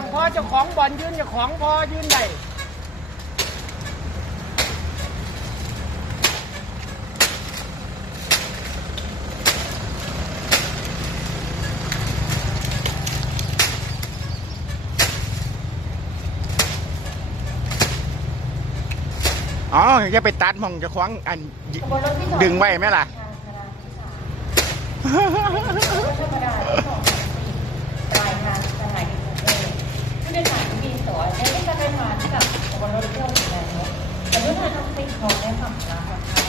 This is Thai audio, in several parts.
างพอเจ้าของบ่อนยืนเจ้าของพอยืนได้อ๋อจะไปตัดหมองเจะคว้าของอัน ดึงไว้ไหมล่ะ ธรรมดาที่สองปลายทางสถานีกรุงเทพผู้โดยสารที่มีตั๋วในที่จะไปทาน เราเที่ยวถึงแล้วแต่เมื่อทานต้องติดคอได้ฝั่งละราคา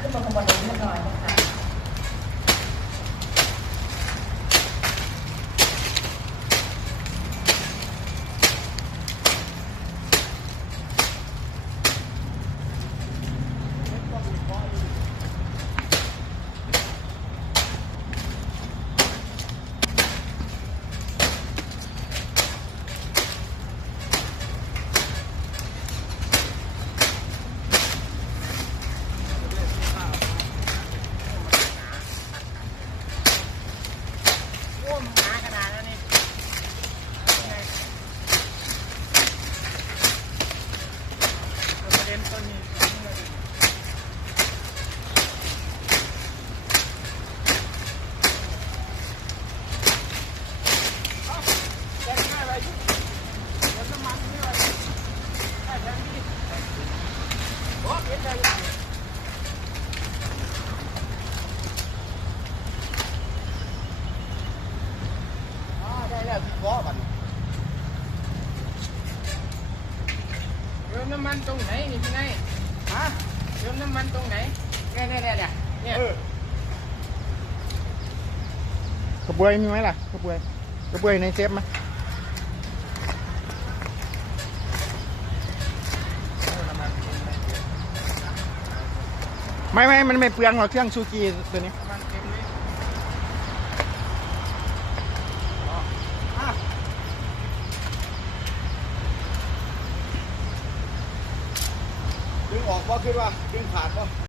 ขึ้นมาขบวนรถเรียบร้อยนะคะ โอ้มันหนาขนาดนั้นนี่ประเด็นต้นนี้เอาแจ้งง่ายไปเดี๋ยวน้ำมันนี่ไว้ให้แทนที่ โอ้เห็นได้ยังอ๋อได้แล้วพี่ก้อบันเติมน้ำมันตรงไหนนี่พี่นายฮะเติมน้ำมันตรง ไม่ไม่ไม,มันไม่เปลืองหรอกเครื่องซูกีตัวนี้มันเต็มเลยดึงออกว่าคิดว่าดึงขาดว่า